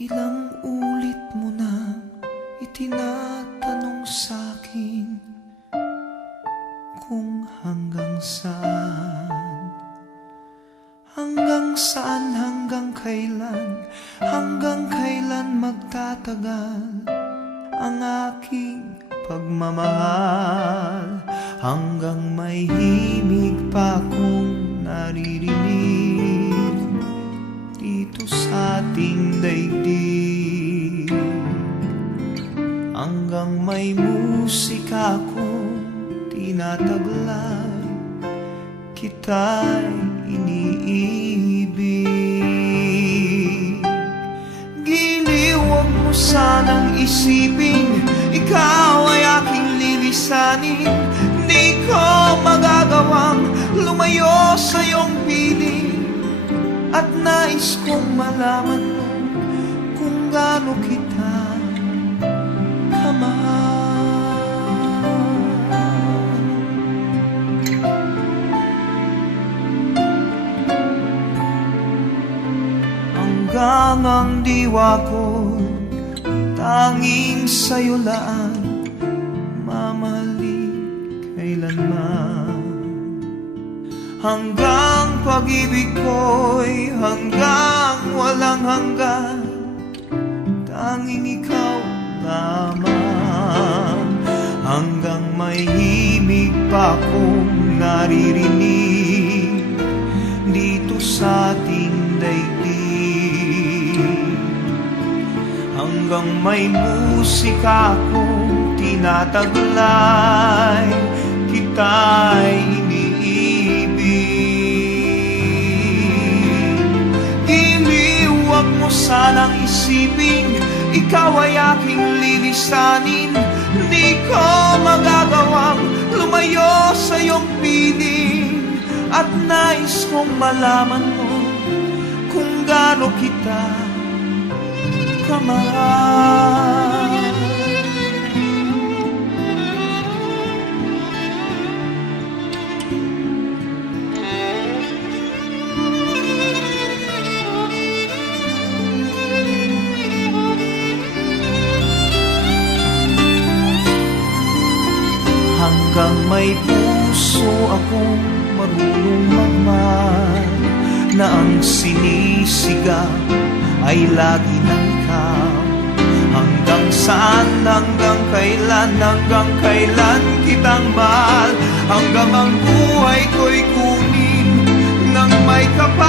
Ilang ulit mo nang itinatanong sa'kin kung hanggang saan, hanggang kailan magtatagal ang aking pagmamahal, hanggang may himig pa akong naririnig dito sa ating daigdig, hanggang may musika akong tinataglay, kita'y iniibig. Giliw, wag mo sanang isipin ikaw ay aking lilisanin. Di ko magagawang lumayo sa iyong piling, at nais kong malaman mo kung gaano kita kamahal. Hanggang ang diwa ko tanging sa'yo laan, mamahalin kailanman. Hanggang pag-ibig ko'y hanggang walang hanggan, tanging ikaw lamang. Hanggang may himig pa akong naririnig dito sa ating daigdig, hanggang may musika akong tinataglay, kita'y iniibig. Giliw, wag mo sanang isipin ikaw ay aking lilisanin. Di ko magagawang lumayo sa iyong piling, at nais kong malaman mo kung gaano kita kamahal. Hanggang may puso akong marunong magmahal, na ang sinisigaw ay lagi ng ikaw. Hanggang saan, hanggang kailan kitang mahal, hanggang ang buhay ko'y kunin ng may kapal.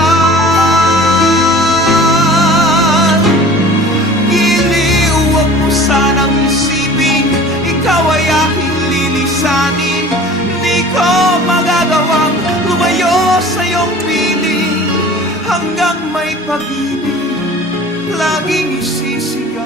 Giliw, wag mo sanang isipin ikaw ay aking lilisanin. Di ko magagawang lumayo sa iyong piling, hanggang may pag-ibig laging isisigaw